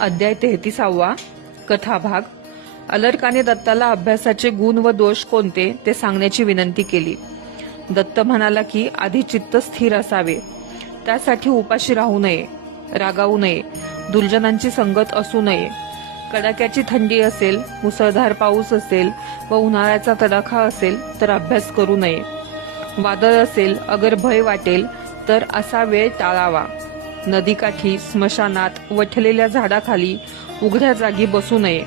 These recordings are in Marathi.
अध्याय तेहतीसावा कथाभाग अलर्काने दत्ताला अभ्यासाचे गुण व दोष कोणते ते सांगण्याची विनंती केली. दत्त म्हणाला की आधी चित्त स्थिर असावे. त्यासाठी उपाशी राहू नये रागावू नये दुर्जनांची संगत असू नये. कडाक्याची थंडी असेल मुसळधार पाऊस असेल व उन्हाळ्याचा तडाखा असेल तर अभ्यास करू नये. वादळ असेल अगर भय वाटेल तर असा वेळ टाळावा. नदीकाठी स्मशानात वठलेल्या झाडाखाली उघड्या जागी बसू नये.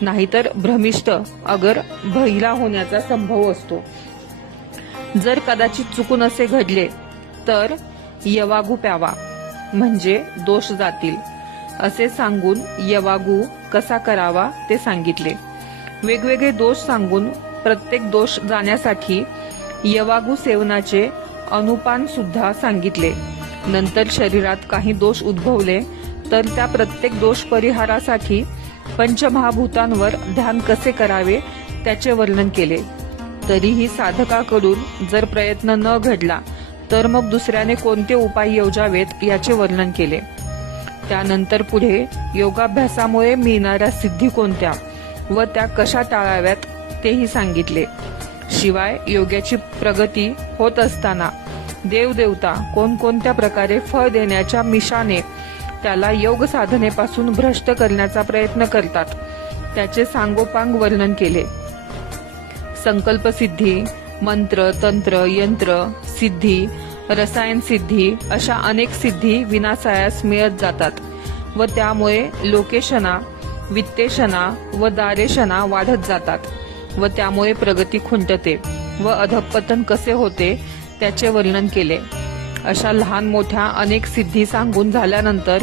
नाहीतर भ्रमिष्ट अगर भैला होण्याचा संभव असतो. जर कदाचित चुकून असे घडले तर यवागू प्यावा म्हणजे दोष जातील. असे सांगून यवागू कसा करावा ते सांगितले. वेगवेगळे दोष सांगून प्रत्येक दोष जाण्यासाठी यवागू सेवनाचे अनुपान सुद्धा सांगितले. नंतर शरीरात काही दोष उद्भवले तर त्या प्रत्येक दोष परिहारासाठी पंचमहाभूतांवर ध्यान कसे करावे त्याचे वर्णन केले. तरीही साधकाकडून जर प्रयत्न न घडला तर मग दुसऱ्याने कोणते उपाय योजावेत याचे वर्णन केले. त्यानंतर पुढे योगाभ्यासामुळे मिळणाऱ्या सिद्धी कोणत्या व त्या कशा टाळाव्यात तेही सांगितले. शिवाय योग्याची प्रगती होत असताना देवदेवता कोणकोणत्या प्रकारे फळ देण्याच्या मिशाने त्याला योग साधनेपासून भ्रष्ट करण्याचा प्रयत्न करतात त्याचे सांगोपांग वर्णन केले. संकल्पसिद्धी मंत्र तंत्र यंत्र सिद्धी रसायन सिद्धी अशा अनेक सिद्धी विनासायास मिळत जातात व त्यामुळे लोकेशना वित्तेशना व दारेशना वाढत जातात व त्यामुळे प्रगती खुंटते व अधपतन कसे होते त्याचे वर्णन केले. अशा लहान मोठ्या अनेक सिद्धी सांगून झाल्यानंतर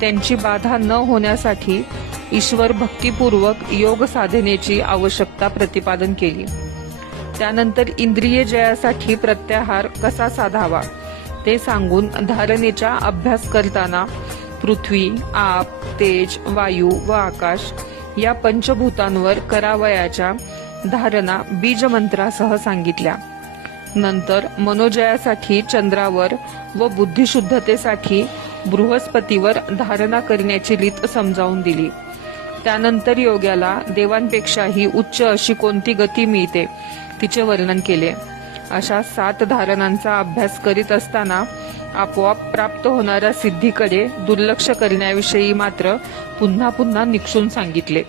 त्यांची बाधा न होण्यासाठी ईश्वर भक्तीपूर्वक योग साधनेची आवश्यकता प्रतिपादन केली. त्यानंतर इंद्रिय जयासाठी प्रत्याहार कसा साधावा ते सांगून धारणेचा अभ्यास करताना पृथ्वी आप तेज वायू व आकाश या पंचभूतांवर करावयाच्या धारणा बीजमंत्रासह सांगितल्या. नंतर मनोजयासाठी चंद्रावर व बुद्धिशुद्धतेसाठी बृहस्पतीवर धारणा करण्याची रीत समजावून दिली. त्यानंतर योग्याला देवांपेक्षाही उच्च अशी कोणती गती मिळते तिचे वर्णन केले. अशा सात धारणांचा अभ्यास करीत असताना आपोआप प्राप्त होणाऱ्या सिद्धीकडे दुर्लक्ष करण्याविषयी मात्र पुन्हा पुन्हा निक्षून सांगितले.